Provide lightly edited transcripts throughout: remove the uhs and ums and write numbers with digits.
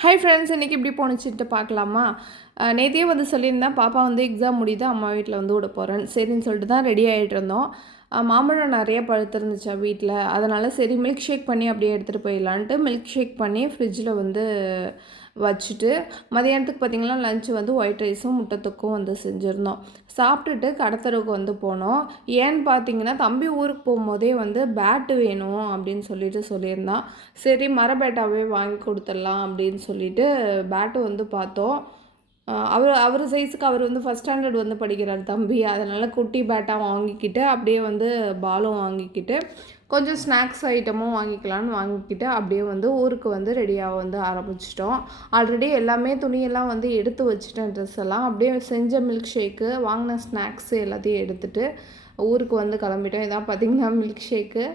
Hi friends, இன்றைக்கி இப்படி போணுச்சுட்டு பார்க்கலாமா? நேத்தியே வந்து சொல்லியிருந்தேன், பாப்பா வந்து எக்ஸாம் முடியுது, அம்மா வீட்டில் வந்து விட போகிறேன் சரின்னு சொல்லிட்டு தான் ரெடி ஆகிட்டு இருந்தோம். மாம்பழம் நிறைய பழுத்திருந்துச்சா வீட்டில், அதனால் சரி மில்க் ஷேக் பண்ணி அப்படியே எடுத்துகிட்டு போயிடலான்ட்டு மில்க் ஷேக் பண்ணி ஃப்ரிட்ஜில் வந்து வச்சுட்டு, மதியானத்துக்கு பார்த்திங்கன்னா லஞ்சு வந்து ஒயிட் ரைஸும் முட்டை தொக்கும் வந்து செஞ்சுருந்தோம். சாப்பிட்டுட்டு கடத்தருக்கு வந்து போனோம். ஏன்னு பார்த்தீங்கன்னா தம்பி ஊருக்கு போகும்போதே வந்து பேட்டு வேணும் அப்படின்னு சொல்லியிருந்தான். சரி மர பேட்டாவே வாங்கி கொடுத்துடலாம் அப்படின்னு சொல்லிட்டு பேட்டு வந்து பார்த்தோம். அவர் சைஸுக்கு அவர் வந்து ஃபஸ்ட் ஸ்டாண்டர்ட் வந்து படிக்கிறார் தம்பி. அதனால் குட்டி பேட்டாக வாங்கிக்கிட்டு அப்படியே வந்து பாலும் வாங்கிக்கிட்டு கொஞ்சம் ஸ்நாக்ஸ் ஐட்டமும் வாங்கிக்கலான்னு வாங்கிக்கிட்டு அப்படியே வந்து ஊருக்கு வந்து ரெடியாக வந்து ஆரம்பிச்சிட்டோம். ஆல்ரெடி எல்லாமே துணியெல்லாம் வந்து எடுத்து வச்சுட்டேன், ட்ரெஸ் எல்லாம் அப்படியே செஞ்ச மில்க் ஷேக்கு வாங்கின ஸ்நாக்ஸு எல்லாத்தையும் எடுத்துகிட்டு ஊருக்கு வந்து கிளம்பிட்டோம். இதான் பார்த்திங்கன்னா மில்க் ஷேக்கு.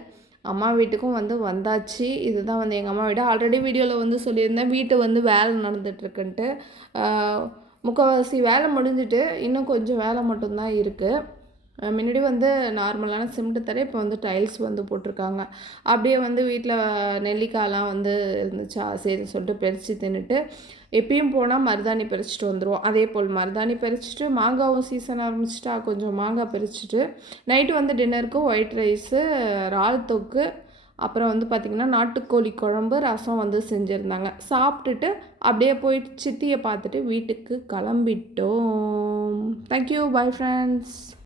அம்மா வீட்டுக்கும் வந்து வந்தாச்சு. இதுதான் வந்து எங்கள் அம்மா வீடு. ஆல்ரெடி வீடியோவில் வந்து சொல்லியிருந்தேன் வீட்டு வந்து வேலை நடந்துகிட்ருக்குன்ட்டு. முக்கால்வாசி வேலை முடிஞ்சுட்டு இன்னும் கொஞ்சம் வேலை மட்டும்தான் இருக்குது. முன்னாடி வந்து நார்மலான சிமெண்ட் தர, இப்போ வந்து டைல்ஸ் வந்து போட்டிருக்காங்க. அப்படியே வந்து வீட்டில் நெல்லிக்காயெலாம் வந்து இருந்துச்சா, சரின்னு சொல்லிட்டு பறித்து தின்னுட்டு எப்பயும் போனால் மருதாணி பறிச்சுட்டு வந்துடுவோம். அதே போல் மருதாணி பறிச்சுட்டு மாங்காவும் சீசன் ஆரம்பிச்சிட்டா கொஞ்சம் மாங்காய் பறிச்சுட்டு நைட்டு வந்து டின்னருக்கு ஒயிட் ரைஸு, இறால் தொக்கு, அப்புறம் வந்து பார்த்திங்கன்னா நாட்டுக்கோழி குழம்பு, ரசம் வந்து செஞ்சுருந்தாங்க. சாப்பிட்டுட்டு அப்படியே போயிட்டு சித்தியை பார்த்துட்டு வீட்டுக்கு கிளம்பிட்டோம். Thank you, bye friends.